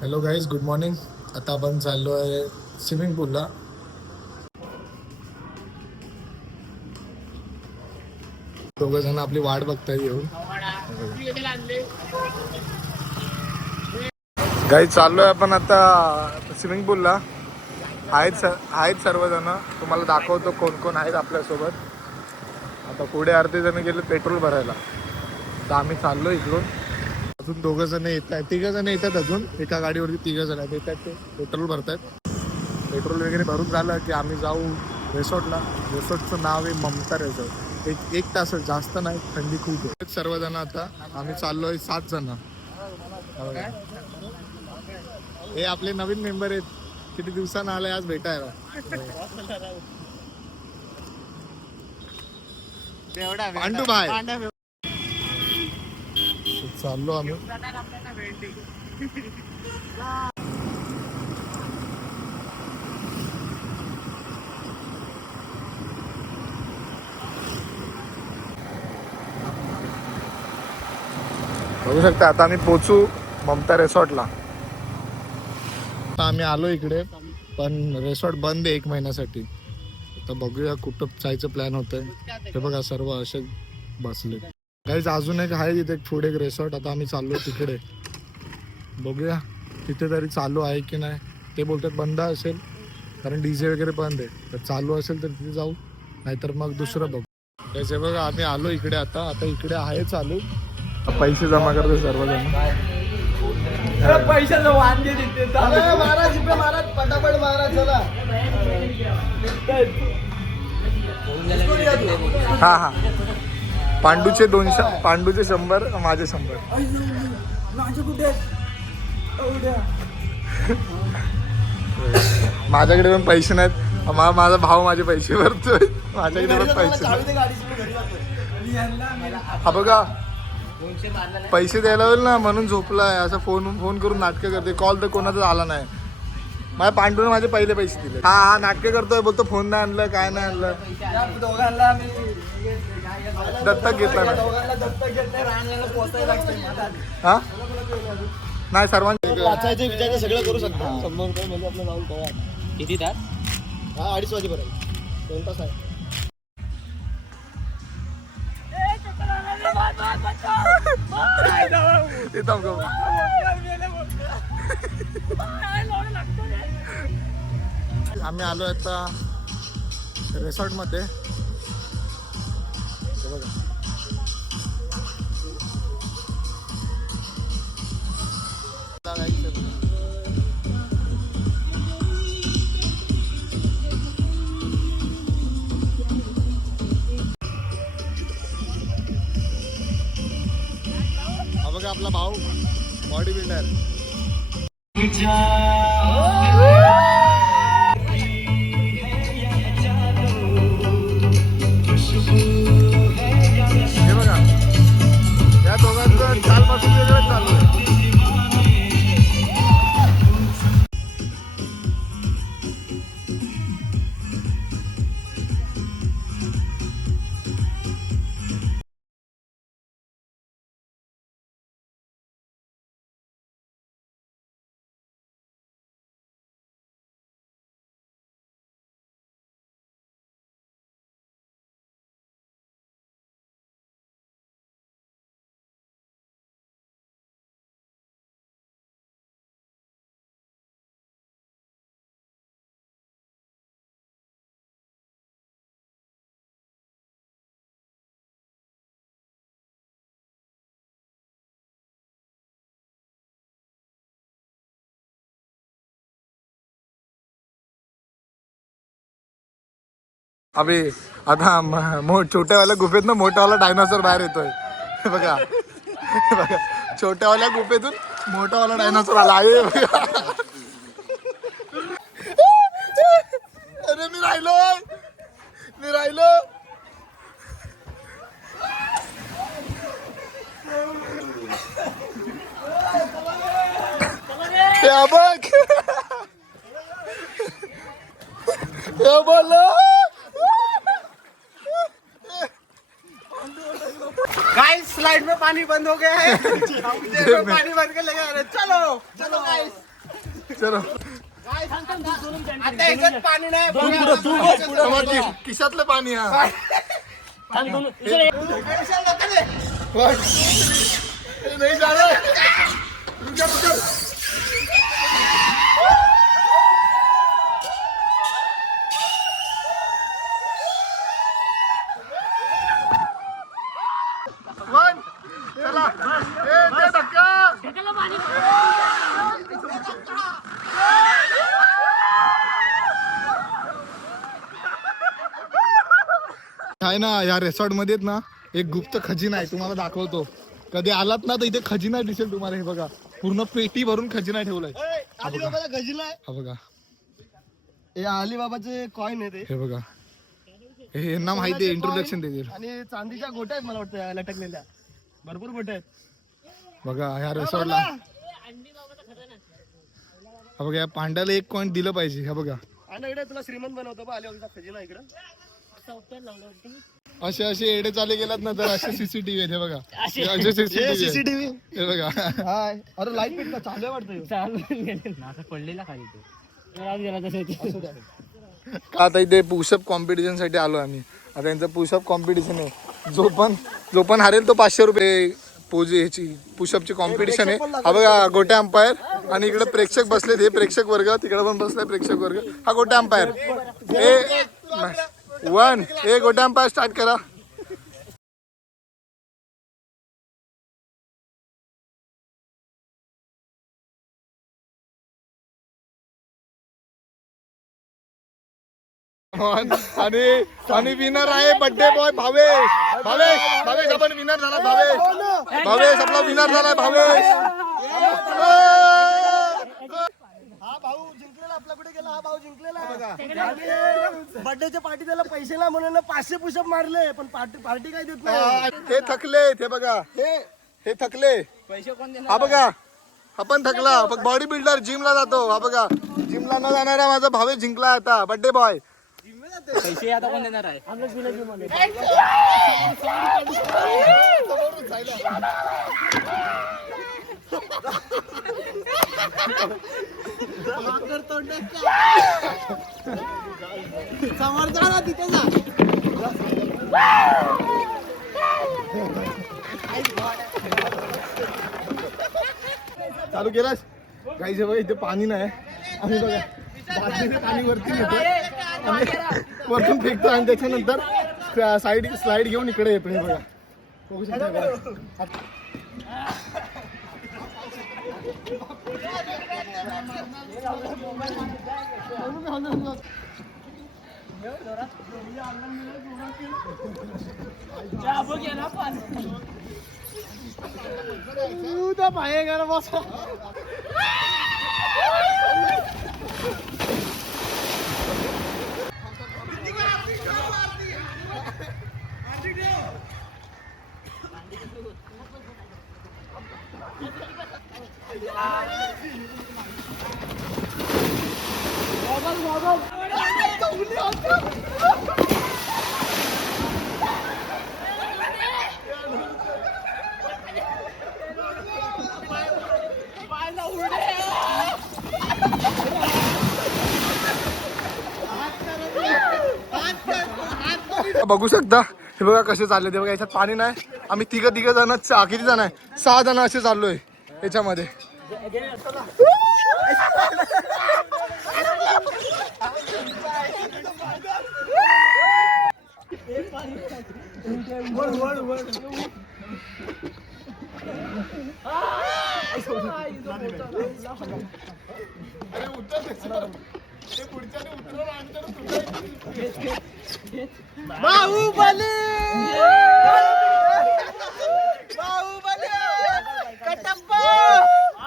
Hello guys, good morning. आता आपण चाललो आहे स्विमिंग पूलला. दोघं जण आपली वाट बघताय येऊन. गाईज चाललोय आपण आता स्विमिंग पूलला. आहेत सर्वजण. तुम्हाला दाखवतो कोण कोण आहेत आपल्यासोबत. आता पुढे अर्धे जण गेले पेट्रोल भरायला, तर आम्ही चाललो इकडून. अजून दोघं जण येत आहेत, 3 जण येतात अजून. एका गाडीवरती 3 जण येतात, ते पेट्रोल भरतात. पेट्रोल वगैरे भरून झालं की आम्ही जाऊ रिसॉर्टला. रिसॉर्टचं नाव आहे ममता रिसॉर्ट. एक तास, जास्त नाही, थंडी खूप आहे. सर्वजण आता आम्ही चाललो आहे 7 जण. हे आपले नवीन मेंबर आहेत, किती दिवसानं आले आज भेटायला. पांडू भाई चाललो आम्ही. बघू शकता आता आम्ही पोचू ममता रिसॉर्टला. आता आम्ही आलो इकडे, पण रिसॉर्ट बंद आहे 1 महिन्यासाठी. आता बघूया कुठं जायचं प्लॅन होतंय. हे बघा सर्व असे बसले. काहीच अजून एक आहे तिथे पुढे एक रिसॉर्ट. आता आम्ही चाललो तिकडे. बघूया तिथे तरी चालू आहे की नाही. ते बोलतात बंद असेल, कारण डीजे वगैरे बंद आहे. तर चालू असेल तर तिथे जाऊ, नाहीतर मग दुसरं बघू. त्याचे बघा आम्ही आलो इकडे. आता इकडे आहे चालू. पैसे जमा करते सर्वजण. पैशाचं वांदे तिथे महाराज, महाराज पटापट महाराज चला. हा पांडूचे 200, पांडूचे 100, माझे 100. माझ्याकडे पण पैसे नाहीत. माझा भाऊ माझे पैसे भरतोय. माझ्याकडे पण पैसे हा बघा, पैसे द्यायला होईल ना म्हणून झोपलाय. असं फोन करून नाटकं करते. कॉल तर कोणाचा आला नाही. माझ्या पांडूने माझे पहिले पैसे दिले. हा नाटकं करतोय, बोलतो फोन नाही आणलं, काय नाही आणलं. दोघांना दत्तक घेतला ना. हा नाही, सर्वांचे वाचायचे विचारायचं सगळं करू शकता. 100 रुपये म्हणजे आपलं जाऊन कवा किती तास? 2:30 वाजेपर्यंत 2 तास आहे. आम्ही आलो आता रिसॉर्ट मध्ये. हा बघा आपला भाऊ बॉडी बिल्डर. हे बघा या दोघांचं कालपासून वेगळंच चालू आहे. अभि आता छोट्यावाल्या गुफेतून मोठावाला डायनासोर बाहेर येतोय. बघा बघा, छोट्यावाल्या गुफेतून मोठावाला डायनासोर आला आहे. अरे मी राहिलो. बघ बोल काय गाइस स्लाइड में पानी बंद हो गया है पानी भर के लेके आ रहे चलो चलो गाइस चलो आता याच्यात पाणी नाही खिशातलं पाणी हा नाही झालं चला ते धक्का आहे ना या रेसॉर्ट मध्ये ना एक गुप्त खजिना आहे तुम्हाला दाखवतो कधी आलात ना तर इथे खजिना दिसेल तुम्हाला हे बघा पूर्ण पेटी भरून खजिना ठेवलाय अलिबाबाचा खजिना आहे हा बघा हे अलिबाबाचे कॉइन आहे ते हे बघा हे यांना माहिती आहे इंट्रोडक्शन देतील आणि चांदीच्या गोट्या आहेत मला वाटतं लटकलेल्या भरपूर गोट्या आहेत बघा ह्या रेसॉर्टला हा बघा या पांड्याला एक कॉइन दिलं पाहिजे हा बघा आणि इकडे तुला श्रीमंत बनवतो बा अलिबाबाचा खजिना इकडे असे असे एडे चाले गेलात ना तर असे सीसीटीव्ही आहेत हे बघा असे सीसीटीव्ही हे बघा हाय अरे लाईट पेटला चालू वाटतं पडलेला खाली आता इथे पुशअप कॉम्पिटिशन साठी आलो आम्ही आता यांचं पुशअप कॉम्पिटिशन आहे जो पण हारेल तो 500 रुपये पोजी ह्याची पुशअपची कॉम्पिटिशन आहे हा बघा गोट्या अंपायर आणि इकडे प्रेक्षक बसलेत हे प्रेक्षक वर्ग तिकडे पण बसलाय प्रेक्षक वर्ग हा गोट्या अंपायर हे 1 हे गोट्या अंपायर स्टार्ट करा आणि विनर आहे बर्थडे बॉय भावेश भावेश भावेश आपण विनर झाला भावेश भावेश आपला विनर झाला भावेश हा भाऊ जिंकलेला आपला कुठे गेला हा भाऊ जिंकलेला बर्थडेच्या पार्टी त्याला पैसे नाही म्हणून 500 पुशअप मारले पण पार्टी काय देत नाही हे थकले ते बघा हे थकले पैसे कोण देणार हा बघा आपण थकला बॉडी बिल्डर जिमला जातो हा बघा जिमला न जाणारा माझा भावेश जिंकला आता बर्थडे बॉय पैसे आता कोण देणार आहे समोर जा ना तिथे जा चालू केलास काही बघा इथे पाणी नाही आणि बघा बाटलीने पाणी वरती नेतो आणि वरतून फेकतो आणि त्याच्यानंतर स्लाइड घेऊन इकडे येतो हे बघा बघू शकता बघा. बघू शकता हे बघा कसे चालले ते बघा याच्यात पाणी नाही आम्ही तिघ जण किती जण आहे 6 जण असे चाललोय याच्यामध्ये बाहुबली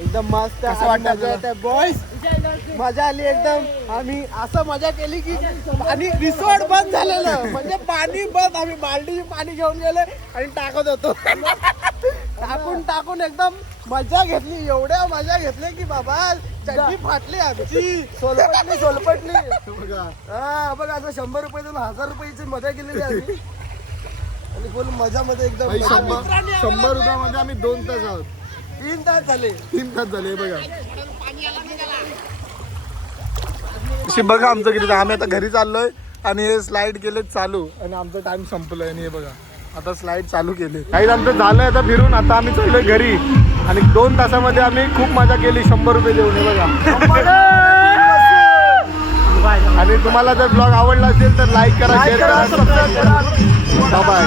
एकदम मस्त असं वाटतं बॉयज मजा आली एकदम आम्ही असं मजा केली की आणि रिसॉर्ट बंद झालेलं म्हणजे पाणी बंद आम्ही बाल्टी पाणी घेऊन गेले आणि टाकत होतो टाकून एकदम मजा घेतली एवढ्या मजा घेतली की बाबा चड्डी फाटली आमची सोलपटली हा बघा असं 100 रुपये 1000 रुपयाची मजा केलेली आम्ही आणि फुल मजामध्ये एकदम भाई 100 रुपयामध्ये आम्ही 2 तास आहोत. 3 तास झाले. 3 तास झाले बघा. अशी बघा आमचं किती. आम्ही आता घरी चाललोय आणि हे स्लाइड केले चालू आणि आमचा टाइम संपलोय आणि हे बघा आता स्लाइड चालू केले. काही आमचं झालंय आता फिरून. आता आम्ही चाललोय घरी आणि 2 तासामध्ये आम्ही खूप मजा केली 100 रुपये देऊन. हे बघा. आणि तुम्हाला जर ब्लॉग आवडला असेल तर लाईक करा, शेअर करा, सबस्क्राईब करा. बाय.